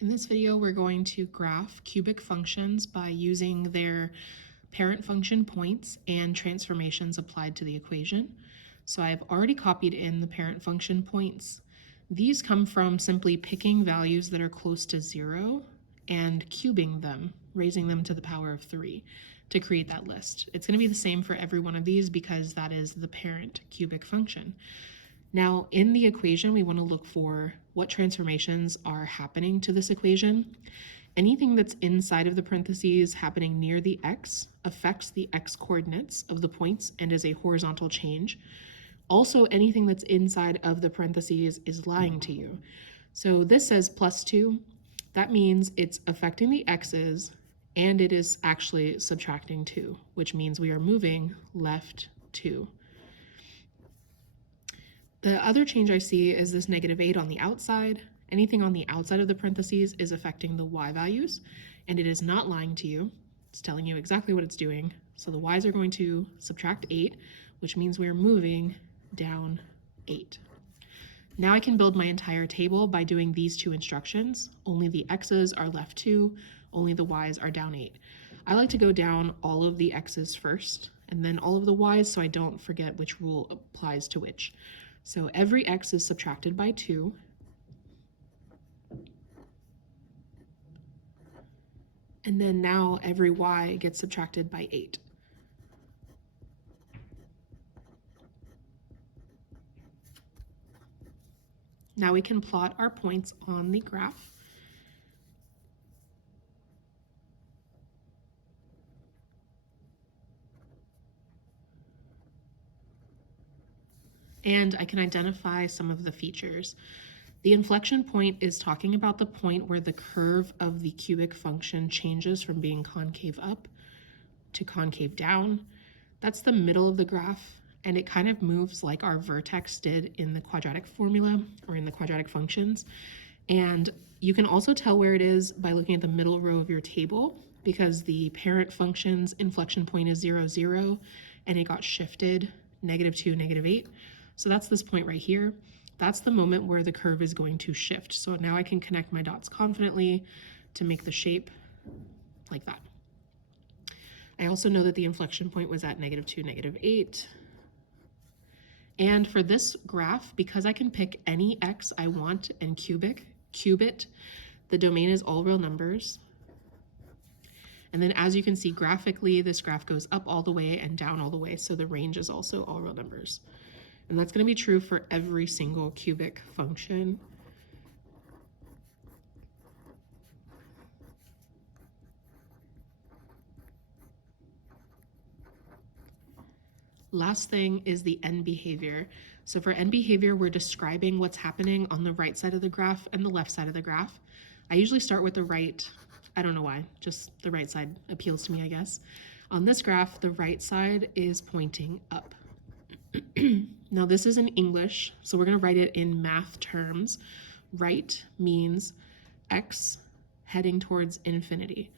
In this video, we're going to graph cubic functions by using their parent function points and transformations applied to the equation. So I've already copied in the parent function points. These come from simply picking values that are close to 0 and cubing them, raising them to the power of 3 to create that list. It's going to be the same for every one of these because that is the parent cubic function. Now, in the equation, we want to look for what transformations are happening to this equation. Anything that's inside of the parentheses happening near the x affects the x coordinates of the points and is a horizontal change. Also, anything that's inside of the parentheses is lying to you. So this says +2. That means it's affecting the x's and it is actually subtracting 2, which means we are moving left 2. The other change I see is this -8 on the outside. Anything on the outside of the parentheses is affecting the y values, and it is not lying to you. It's telling you exactly what it's doing. So the y's are going to subtract 8, which means we're moving down 8. Now I can build my entire table by doing these two instructions. Only the x's are left 2, only the y's are down 8. I like to go down all of the x's first, and then all of the y's so I don't forget which rule applies to which. So every x is subtracted by 2. And then now every y gets subtracted by 8. Now we can plot our points on the graph. And I can identify some of the features. The inflection point is talking about the point where the curve of the cubic function changes from being concave up to concave down. That's the middle of the graph, and it kind of moves like our vertex did in the quadratic formula or in the quadratic functions. And you can also tell where it is by looking at the middle row of your table, because the parent function's inflection point is 0, 0, and it got shifted -2, -8. So that's this point right here. That's the moment where the curve is going to shift. So now I can connect my dots confidently to make the shape like that. I also know that the inflection point was at -2, -8. And for this graph, because I can pick any x I want and cube it, the domain is all real numbers. And then as you can see graphically, this graph goes up all the way and down all the way. So the range is also all real numbers. And that's going to be true for every single cubic function. Last thing is the end behavior. So for end behavior, we're describing what's happening on the right side of the graph and the left side of the graph. I usually start with the right. I don't know why, just the right side appeals to me, I guess. On this graph, the right side is pointing up. Now this is in English, so we're going to write it in math terms. Right means x heading towards infinity.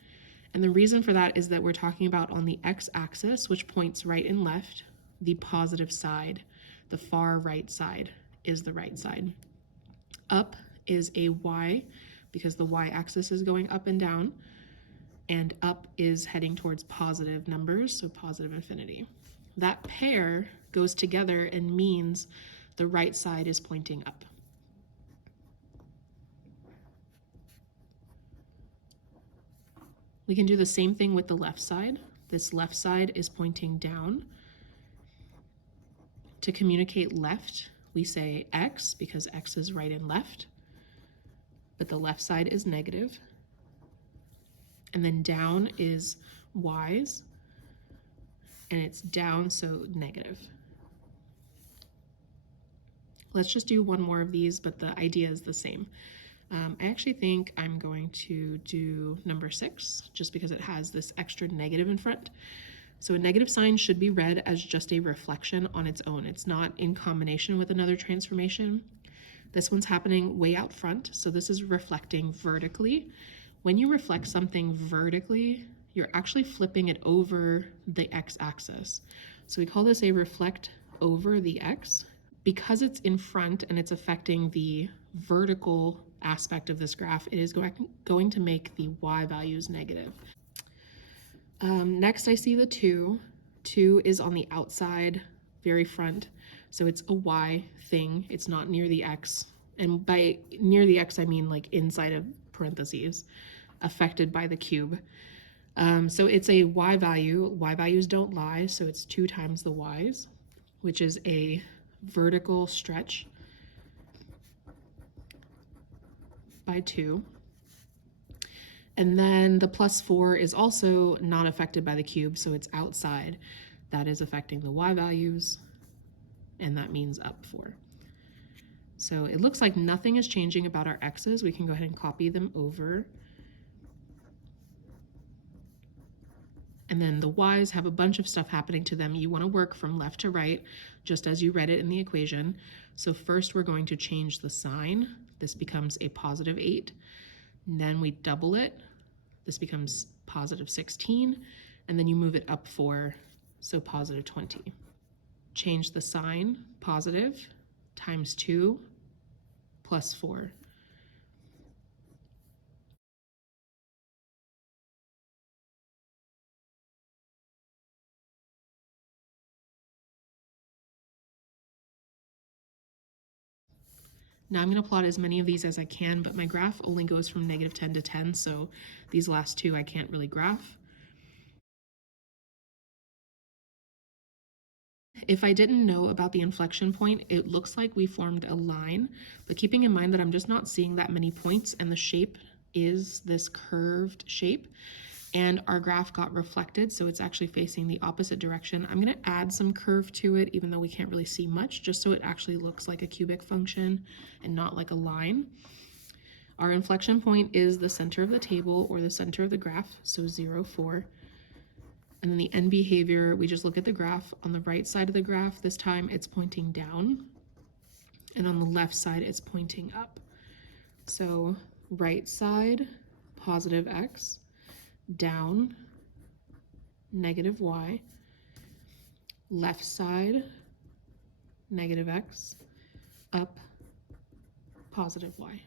And the reason for that is that we're talking about on the x-axis, which points right and left, the positive side, the far right side is the right side. Up is a y, because the y-axis is going up and down, and up is heading towards positive numbers, so positive infinity. That pair goes together and means the right side is pointing up. We can do the same thing with the left side. This left side is pointing down. To communicate left, we say x because x is right and left, but the left side is negative. And then down is y's, and it's down, so negative. Let's just do one more of these, but the idea is the same. I actually think I'm going to do number 6, just because it has this extra negative in front. So a negative sign should be read as just a reflection on its own. It's not in combination with another transformation. This one's happening way out front, so this is reflecting vertically. When you reflect something vertically, you're actually flipping it over the x-axis. So we call this a reflect over the x. Because it's in front and it's affecting the vertical aspect of this graph, it is going to make the y values negative. Next, I see the 2. 2 is on the outside, very front, so it's a y thing. It's not near the x. And by near the x, I mean like inside of parentheses, affected by the cube. So it's a y value. Y values don't lie, so it's 2 times the y's, which is a vertical stretch by 2. And then the +4 is also not affected by the cube, so it's outside. That is affecting the y values, and that means up 4. So it looks like nothing is changing about our x's. We can go ahead and copy them over. And then the y's have a bunch of stuff happening to them. You want to work from left to right, just as you read it in the equation. So first we're going to change the sign. This becomes a +8. And then we double it. This becomes +16. And then you move it up 4, so +20. Change the sign, positive times 2 plus 4. Now I'm going to plot as many of these as I can, but my graph only goes from -10 to 10, so these last 2 I can't really graph. If I didn't know about the inflection point, it looks like we formed a line, but keeping in mind that I'm just not seeing that many points and the shape is this curved shape, and our graph got reflected, so it's actually facing the opposite direction. I'm going to add some curve to it, even though we can't really see much, just so it actually looks like a cubic function and not like a line. Our inflection point is the center of the table or the center of the graph, so 0, 4. And then the end behavior, we just look at the graph. On the right side of the graph, this time it's pointing down, and on the left side it's pointing up. So right side, +x, down, -y, left side, -x, up, +y.